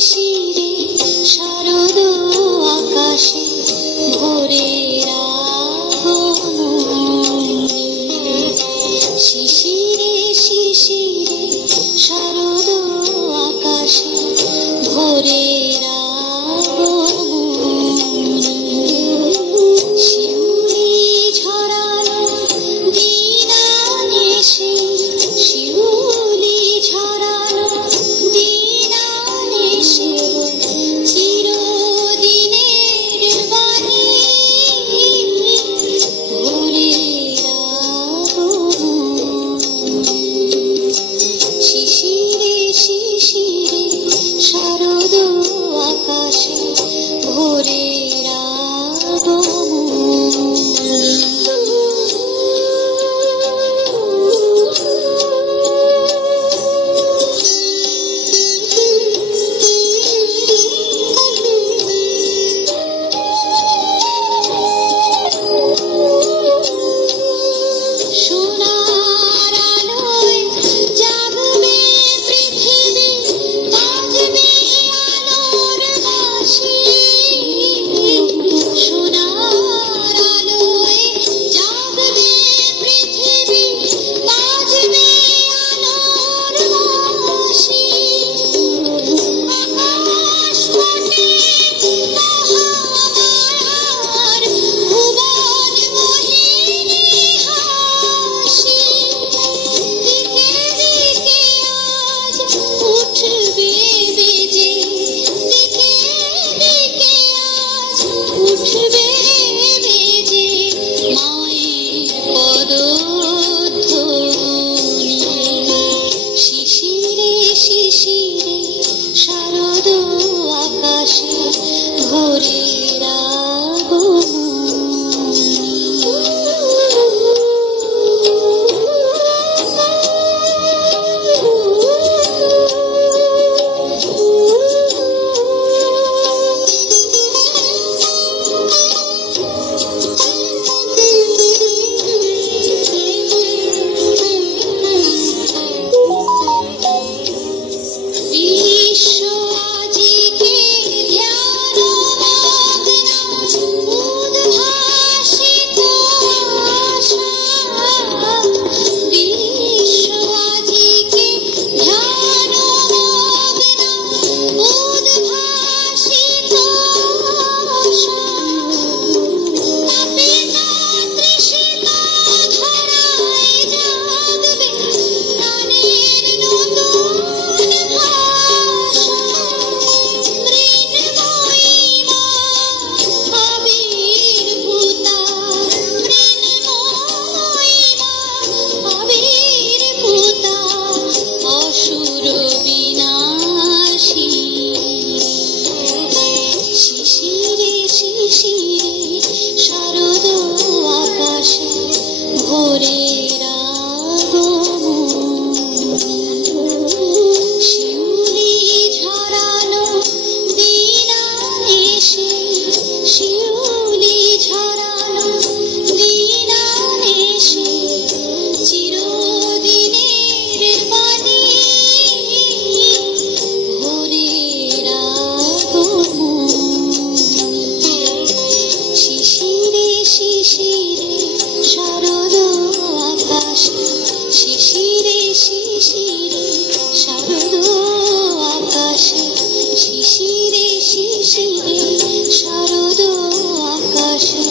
শিশিরে শারদ আকাশে ভোরের আগমনী। শিশিরে শিশিরে শারদ আকাশে ভোরের আগমনী। শিউলি ঝরানো দিন আনেছে, শিউলি ঝরানো দিন আনেছে, চিরদিনের বাণী ভোরের আগমনী। শিশিরে শিশিরে শারদ আকাশে ভোরের আগমনী। সোনার আলোয় জাগবে পৃথিবী, বাজবে আলোর বাঁশি। সোনার আলোয় জাগবে পৃথিবী, বাজবে আলোর বাঁশি। আকাশ পথে মহামায়ার ভুবন মোহিনী হাসি। দিকে দিকে আজ উঠবে বেজে, দিকে দিকে আজ উঠবে বেজে মায়ের পদধ্বনি। শিশিরে শিশিরে শারদ আকাশে ভোরের আগমনী। বিশ্ব আজিকে ধ্যানমগ্ন, উদ্ভাসিত আশা। বিশ্ব আজিকে ধ্যানমগ্ন, উদ্ভাসিত আশা। তাপিত তৃষিত ধরায় জাগবে প্রাণের নতুন ভাষা। মৃন্ময়ী মা আবির্ভূতা, মৃন্ময়ী মা আবির্ভূতা, অসুর বিনাশী। শিশিরে শিশিরে শারদ আকাশে ভোরের আগমনী। শিউলি ঝরানো দিন আনেছে, শিউলি ঝরানো দিন আনেছে, চিরদিনের বাণী ভোরের আগমনী। শিশিরে শিশিরে শারদ আকাশে, শিশিরে শিশিরে শারদ আকাশে, শিশিরে শিশিরে শারদ আকাশে